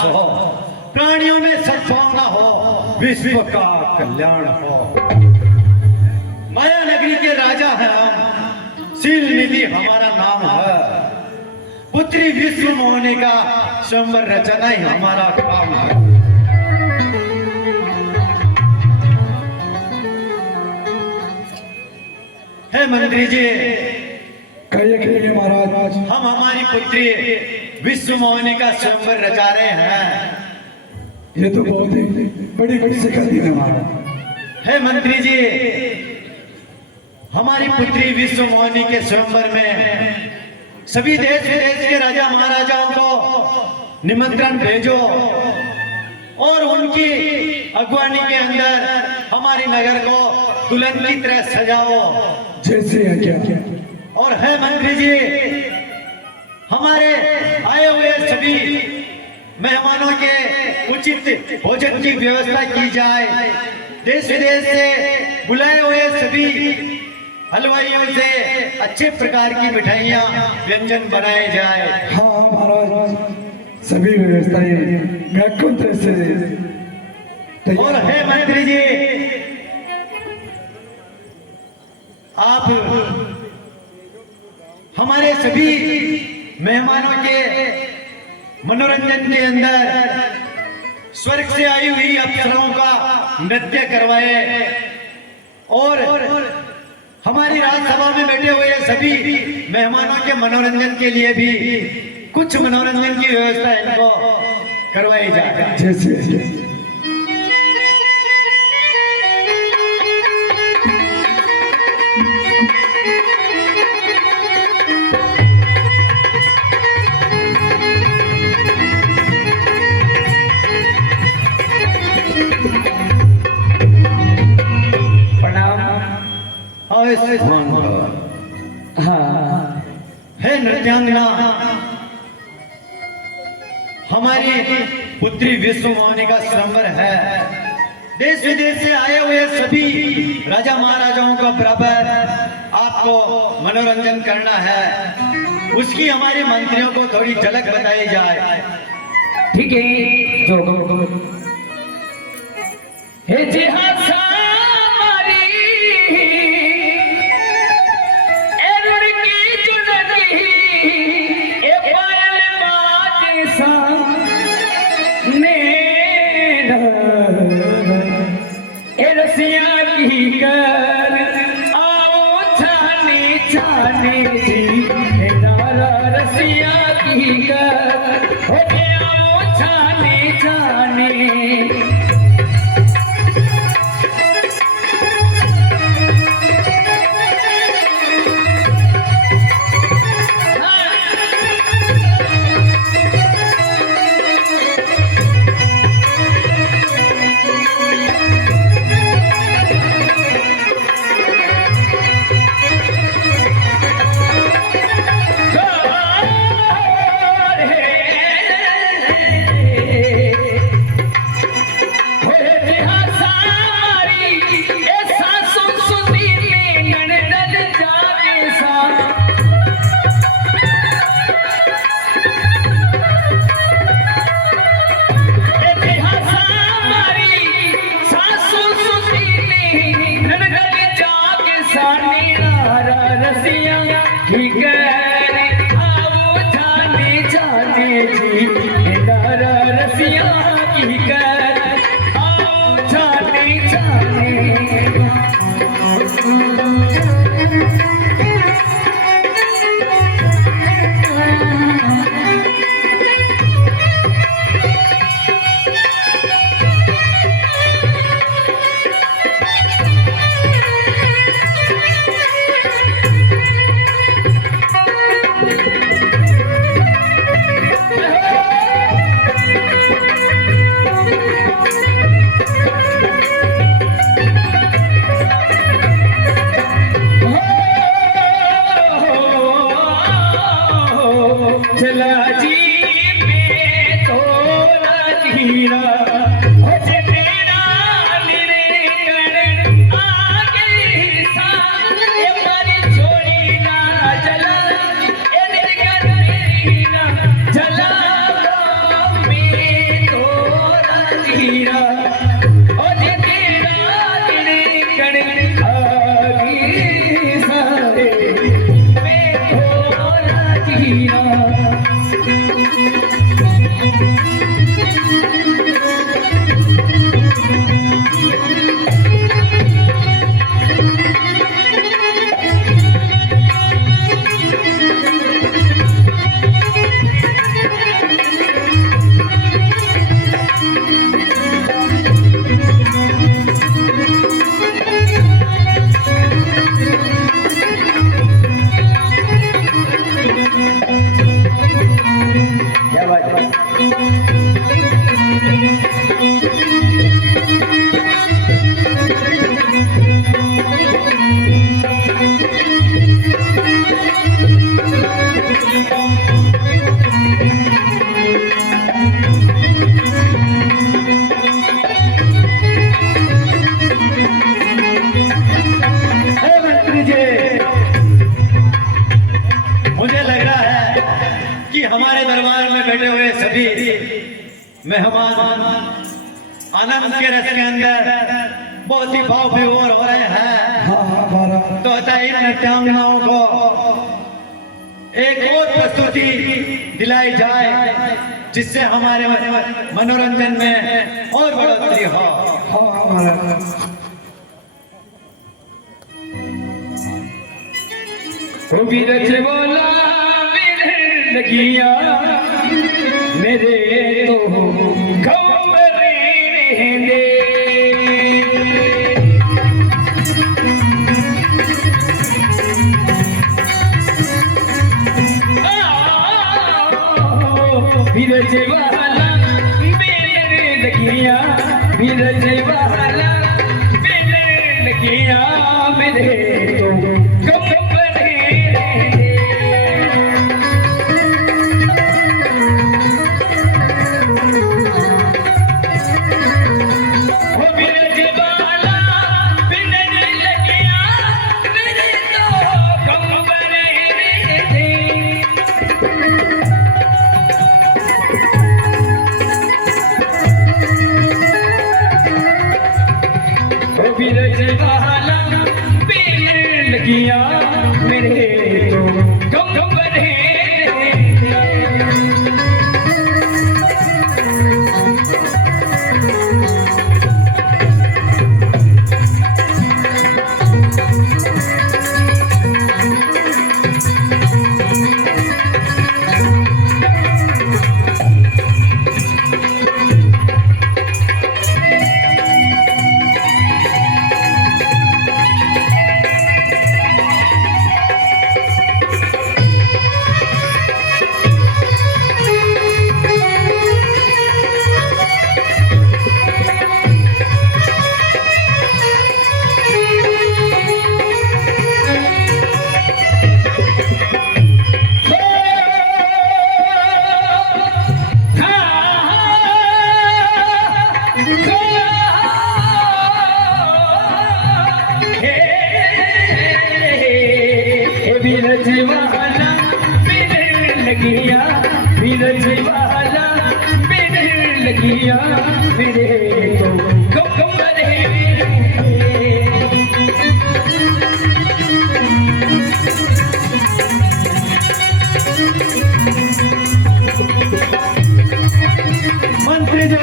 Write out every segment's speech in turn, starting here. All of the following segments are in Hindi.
विकास हो, प्राणियों में सद्भावना हो, विश्व का कल्याण हो। माया नगरी के राजा हैं हम, शील निधि हमारा नाम है, पुत्री विश्व मोहनी का स्वयंवर रचना ही हमारा काम है। हे मंत्री जी, कहिए महाराज। हम हमारी पुत्री विश्व मोहनी का स्वयंवर रचा रहे हैं। ये तो बहुत ही बड़ी खुशी का दिन है महाराज। हे मंत्री जी, हमारी पुत्री विश्व मोहनी के स्वयंवर में सभी देश विदेश के राजा महाराजाओं को निमंत्रण भेजो और उनकी अगवानी के अंदर हमारे नगर को दुल्हन की तरह सजाओ। जैसे है क्या? और है मंत्री जी, हमारे आए हुए सभी मेहमानों के उचित भोजन की व्यवस्था की जाए। देश विदेश से बुलाए हुए सभी हलवाइयों से अच्छे प्रकार की मिठाइयाँ व्यंजन बनाए जाए। हाँ महाराज, सभी व्यवस्थाएं व्याकुंठ से। और है मंत्री जी, आप हमारे सभी मेहमानों के मनोरंजन के अंदर स्वर्ग से आई हुई अप्सराओं का नृत्य करवाए और हमारी राज्यसभा में बैठे हुए सभी मेहमानों के मनोरंजन के लिए भी कुछ मनोरंजन की व्यवस्था इनको करवाई जाए। जैसे हाँ, है नृत्यांगना, हमारी पुत्री विश्व मोहनी का स्वयंवर है। देश विदेश से आए हुए सभी राजा महाराजाओं का बराबर आपको मनोरंजन करना है। उसकी हमारे मंत्रियों को थोड़ी झलक बताई जाए। ठीक है, जो हे जी हाँ सारी एरुड़ की जुड़ती ए पायल बाज सा मेरा ए रसिया की कर आओ छाने छाने जी मेरा रसिया की कर हो आओ छाने छाने। बैठे हुए सभी मेहमान आनंद के रस के अंदर बहुत ही भाव विभोर हो रहे हैं। हाँ महाराज, तो अतः इन नृत्यांगनाओं को एक और प्रस्तुति दिलाई जाए जिससे हमारे मनोरंजन में और बढ़ोतरी हो। हाँ महाराज। ओ बीरज बोला बिरह लगिया मेरे तो कमरे रहने बीरज वाला बिरह लगिया बीरज वाला बिरह लगिया मेरे तो मंत्री जी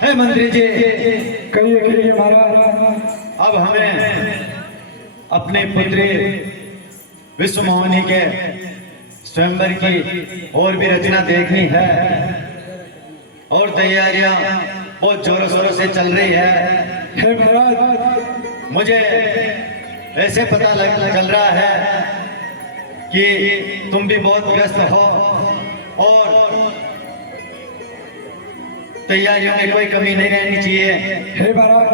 है मंत्री जी, कहिए महाराज। अब हमें अपने पुत्री विश्व मोहिनी के स्वयंवर की और भी रचना देखनी है और तैयारियां बहुत जोरों शोरों से चल रही है महाराज। मुझे ऐसे पता चल रहा है कि तुम भी बहुत व्यस्त हो और तैयारियों में कोई कमी नहीं रहनी चाहिए। हे महाराज,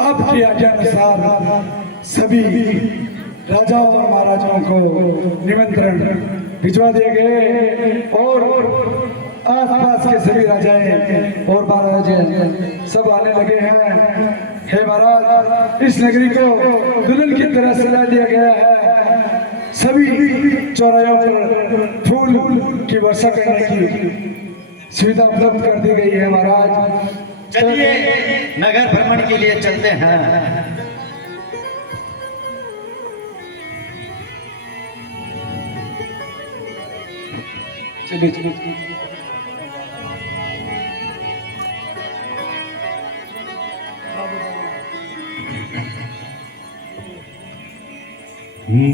आपकी आज्ञा अनुसार सभी राजाओं और महाराजाओं को निमंत्रण भिजवा दिए गए और आसपास के सभी राजाएं और महाराजे सब आने लगे हैं। हे महाराज, इस नगरी को दुल्हन की तरह सजा दिया गया है। सभी चौराहों पर फूल की वर्षा करने की सुविधा उपलब्ध कर दी गई है महाराज। चलिए नगर भ्रमण के लिए चलते हैं। चलिए चलिए।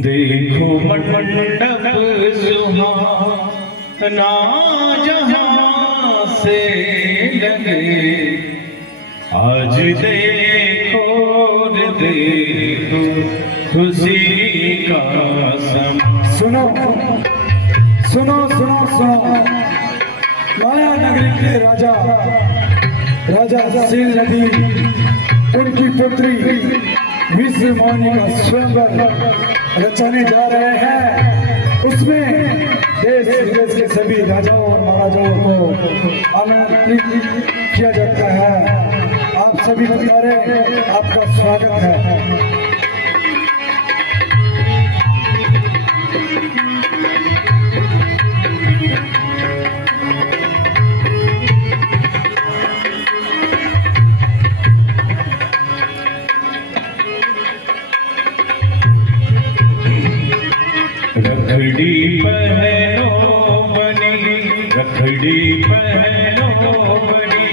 देखो मंडप सुहाना जहां से लगे, आज देखो देखो खुशी का सम। सुनो सुनो सुनो सुनो, माया नगरी के राजा राजा सील नदी उनकी पुत्री विश्व मोहिनी का स्वयंवर रचाने जा रहे हैं। उसमें देश विदेश के सभी राजाओं और महाराजाओं को आमंत्रित किया जाता है। आप सभी पधारे, आपका स्वागत है। रखड़ी पहनो बनी, रखड़ी पहनो बनी,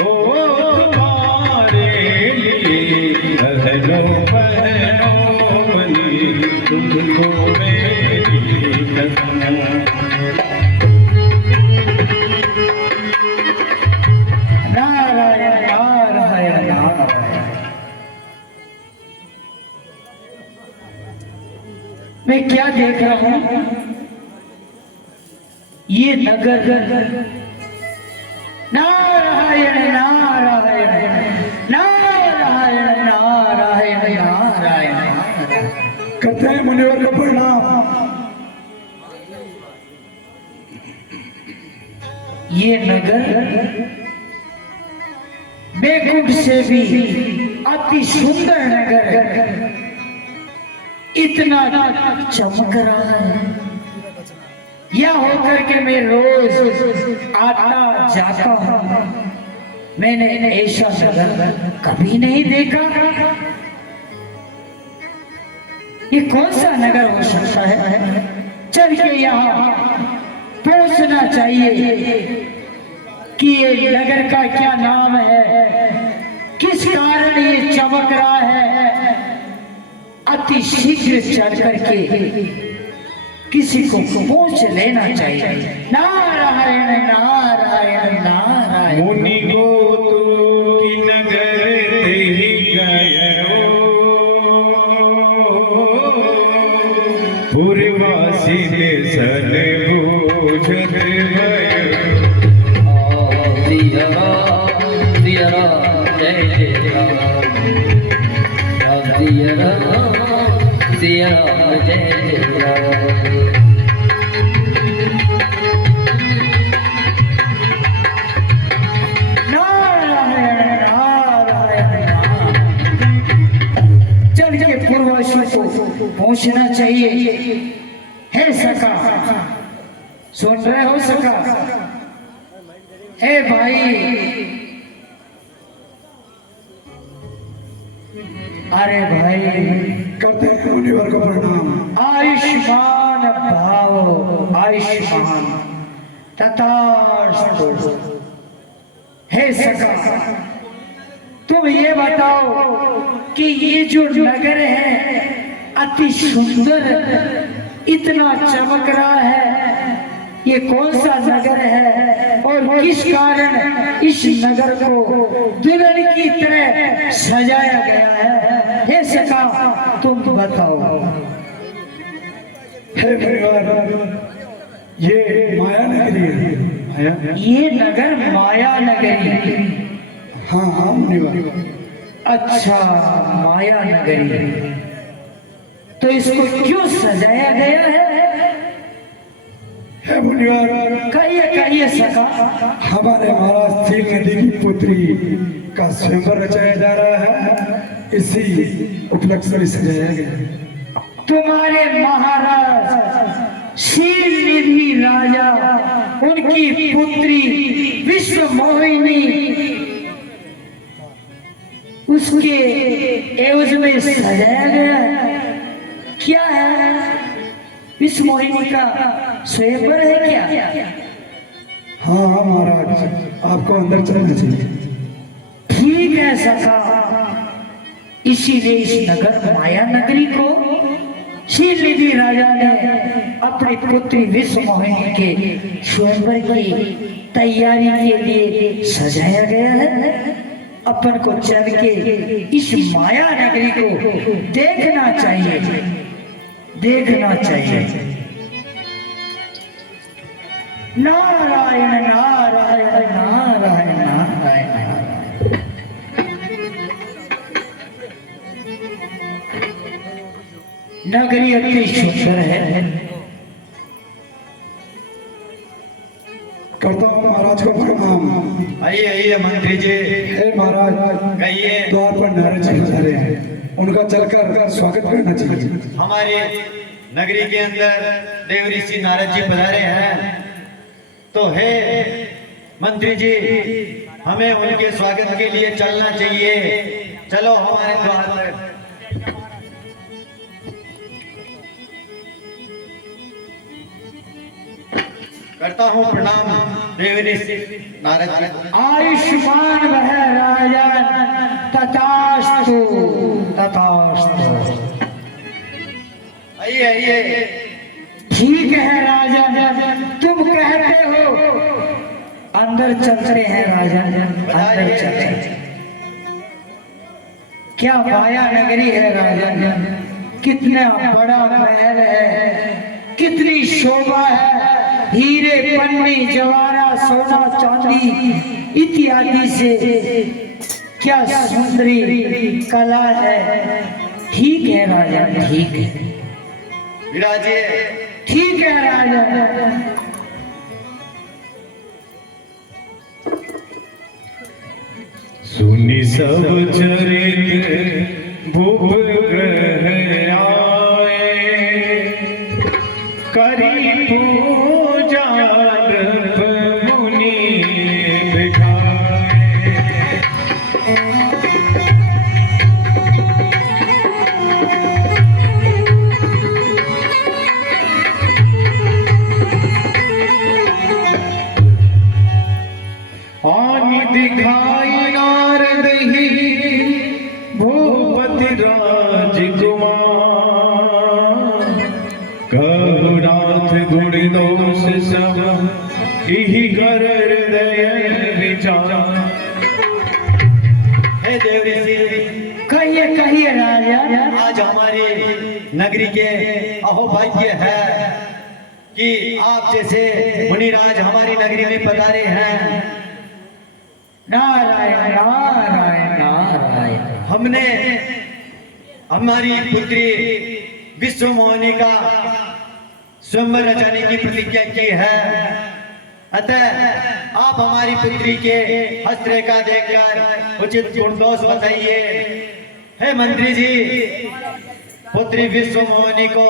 ओ तुम्हारे लिए पहनो पहनो बनी, तुमको मेरी कसम। नारायण नारायण नारायण। मैं क्या देख रहा हूं? ये नगर नारायण नारायण नारायण नारायण नारायण करते हैं मुनिवर को प्रणाम। ये नगर बैकुंठ से भी अति सुंदर नगर है। इतना चमक रहा है, यह होकर के मैं रोज आता जाता हूँ। मैंने ऐसा नगर कभी नहीं देखा। ये कौन सा नगर हो सकता है? चल के यहाँ पूछना चाहिए कि ये नगर का क्या नाम है, किस कारण ये चमक रहा है। अति शीघ्र चढ़ करके किसी को पूछ लेना चाहिए। नारायण नारायण नारायण। मुनि को तू की नगर ते ही गयो, पूर्वासी ने सन बूझत भयो। सिया सिया जय जय राम, सिया सिया जय जय राम। चल के पूर्वजों को पहुंचना चाहिए। हे सखा, सुन रहे हो सखा? हे भाई, अरे भाई, करते हैं मुनिवर को प्रणाम। आयुष्मान भाव, आयुष्मान तथास्तु। हे सखा, तुम ये बताओ कि ये जो नगर है अति सुंदर, इतना चमक रहा है, ये कौन सा नगर है और किस कारण इस नगर को दुल्हन की तरह सजाया गया है? हे सखा, तुम बताओ। हे परिवार, ये माया नगरी है। ये नगर माया नगरी। हाँ हाँ मुनिवर। अच्छा, माया नगरी। तो इसको क्यों सजाया गया है? हे मुनिवर, कहिए सखा। हमारे महाराज सील नदी की पुत्री का स्वयंवर रचाया जा रहा है, इसी उपलक्ष्य में सजाया गया। तुम्हारे महाराज शील निधि राजा, उनकी पुत्री विश्व मोहिनी, उसके एवज में सजाया गया है। क्या है? विश्व मोहिनी का स्वयंवर है क्या? हाँ महाराज, आपको अंदर चलना चाहिए। ठीक है सखा, इसीलिए इस नगर माया नगरी को शील निधि राजा ने अपनी पुत्री विश्व मोहिनी के स्वयंवर की तैयारी के लिए सजाया गया है। अपन को चल के इस माया नगरी को देखना चाहिए, देखना चाहिए। नारायण नारायण नारायण नारायण। नगरी अति सुंदर है। करता हूँ महाराज को प्रणाम। आइए आइए मंत्री जी, हे महाराज, कहिए। द्वार पर नारद जी जा रहे हैं, उनका चलकर स्वागत करना चाहिए। हमारे नगरी के अंदर देव ऋषि नारद जी पधारे हैं, तो हे मंत्री जी, हमें उनके स्वागत के लिए चलना चाहिए। चलो हमारे द्वार पर। करता हूँ प्रणाम देव ऋषि नारद जी। आयुष्मान वह राजन, तथास्तु तथास्तु। आइए आइए। ठीक है राजन, तुम कहते हो, अंदर चलते हैं राजन, अंदर चलते हैं। क्या माया नगरी है राजन, कितना बड़ा महल है, कितनी शोभा है, हीरे पन्नी जवाहरा सोना चांदी इत्यादि से क्या सुंदरी कला है। ठीक है राजन, ठीक है, विराजिए। ठीक है राजन। सुनि सब चरित भूप ग्रह आए, करी पूजा नृप मुनि बिठाए। आनि दिखाई नारद ही भूपति राजकुमार, कहु नाथ गुण दोष सब इहि कर हृदय विचार। हे देव ऋषि, कहिए कहिए राजा। आज हमारी नगरी के अहोभाग्य है कि आप जैसे मुनिराज हमारी नगरी में पधारे हैं। नारायण नारायण नारायण। हमने हमारी पुत्री विश्व मोहिनी का स्वयंवर रचाने की प्रतिज्ञा की है, अतः आप हमारी पुत्री के हस्तरेखा देखकर उचित गुण दोष बताइए। हे मंत्री जी, पुत्री विश्व मोहिनी को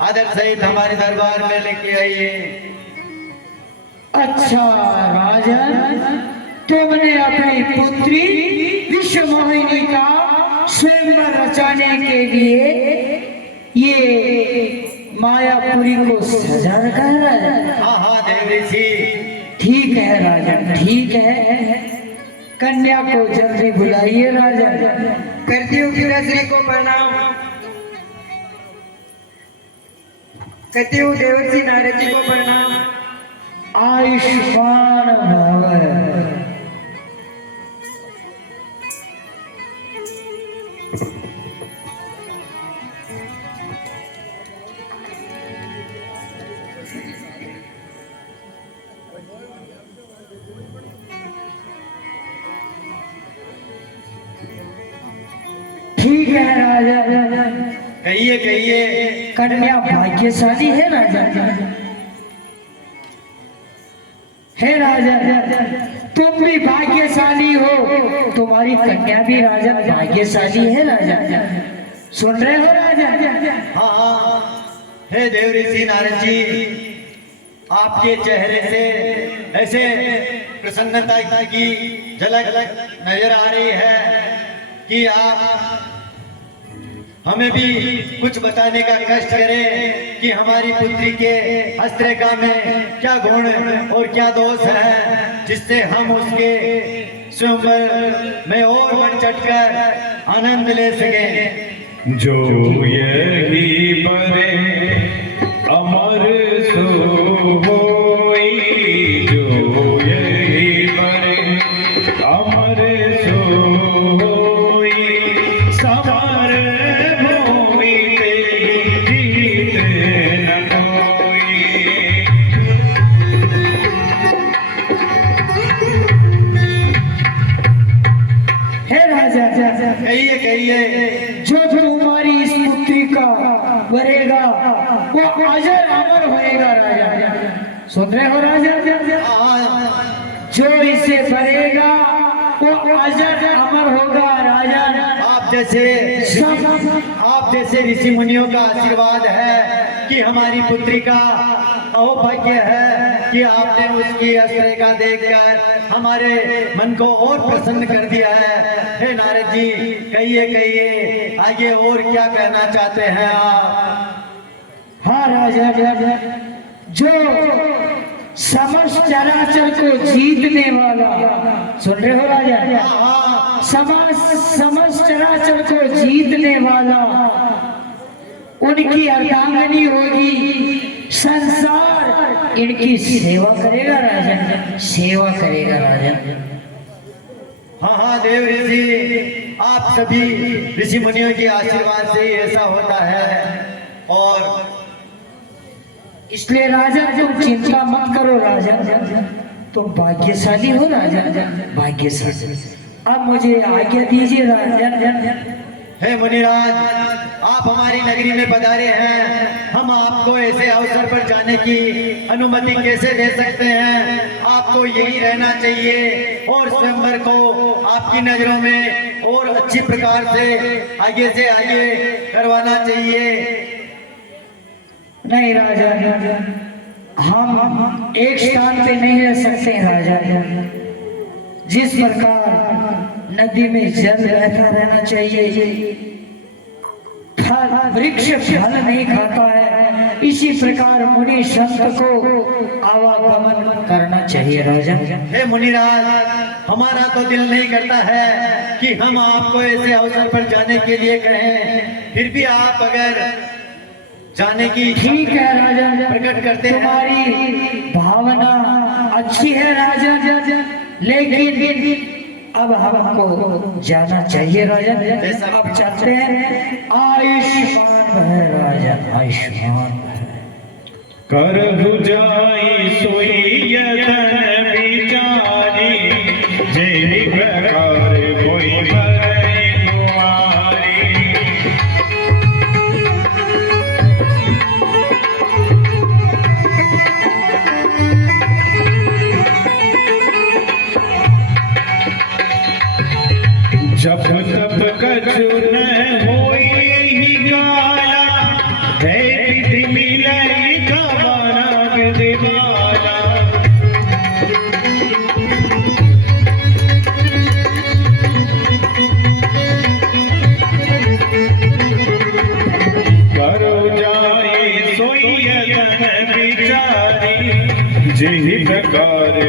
आदर सहित हमारे दरबार में लेके आइए। अच्छा राजन, तुमने अपनी पुत्री विश्व मोहिनी का स्वयंवर रचाने के लिए ये मायापुरी को सजा रखा है राजन। हाँ हाँ देव ऋषि। ठीक है राजन, ठीक है, कन्या को जल्दी बुलाइए राजन। करती हूँ गिरश्री को प्रणाम। करती हूँ देवर्षि नारद जी को प्रणाम। आयुष्मान भव। ठीक है राजा। कहिए कहिए। कन्या भाग्यशाली है राजा। हे राजा, तुम भी भाग्यशाली हो, तुम्हारी कन्या भी राजा भाग्यशाली है राजा। सुन रहे हो राजा? हाँ हाँ। हे देव ऋषि नारद जी, आपके चेहरे से ऐसे प्रसन्नता की झलक नजर आ रही है कि आप हमें भी कुछ बताने का कष्ट करें कि हमारी पुत्री के हस्तरेखा में क्या गुण और क्या दोष है, जिससे हम उसके स्वयंवर में और बढ़ चढ़कर आनंद ले सकें। जो यही बरे अमर सो होई, जो यही बरे अमर सो होई, सवार भूमि तेरी जीत न कोई। हे राजा, कहिए कहिए। जो तुम्हारी इस पुत्री का वरेगा वो अजर अमर होएगा राजा। सुन रहे हो राजा? हाँ जो इसे भरेगा वो अजर अमर होगा राजन। आप जैसे ऋषि मुनियों का आशीर्वाद है कि हमारी पुत्री का अहोभाग्य है कि आपने उसकी हस्तरेखा देखकर हमारे मन को और प्रसन्न कर दिया है। हे नारद जी, कहिए आगे और क्या कहना चाहते हैं आप? हाँ राजा, जो समस्त चराचर को जीतने वाला, सुन रहे हो राजा, समस्त चराचर को जीतने वाला उनकी अर्धांगिनी होगी। संसार इनकी सेवा करेगा राजन, सेवा करेगा राजन। हाँ देव ऋषि, आप सभी ऋषि मुनियों के आशीर्वाद से ही ऐसा होता है। और इसलिए राजा तुम चिंता मत करो राजा, तुम भाग्यशाली हो राजा, भाग्यशाली। अब मुझे आज्ञा दीजिए राजा। हे मुनिराज, आप हमारी नगरी में पधारे हैं, हम आपको ऐसे अवसर पर जाने की अनुमति कैसे दे सकते हैं? आपको यही रहना चाहिए और स्वयंवर को आपकी नजरों में और अच्छी प्रकार से आगे करवाना चाहिए। नहीं राजा, हम एक स्थान पे नहीं रह सकते राजा। जिस प्रकार नदी में जल बहता रहना चाहिए, फल वृक्ष फल नहीं खाता है, इसी प्रकार मुनि संत को आवागमन करना चाहिए राजा। हे मुनिराज, हमारा तो दिल नहीं करता है कि हम आपको ऐसे अवसर पर जाने के लिए कहें, फिर भी आप अगर जाने की ठीक है राजा, प्रकट करते हैं। तुम्हारी भावना अच्छी है राजा, लेकिन अब हमको जाना चाहिए राजा। अब चलते हैं। आयुष्मान है राजा, आयुष्मान करहु जाई सोई यतन विचारी, जेहि प्रकार कोई भरै कुमारी। जब तब कछु न होई यही काला, है विधि मिलई कवना विधिवाला। करो जाए सोई यतन विचारी, जेहि प्रकार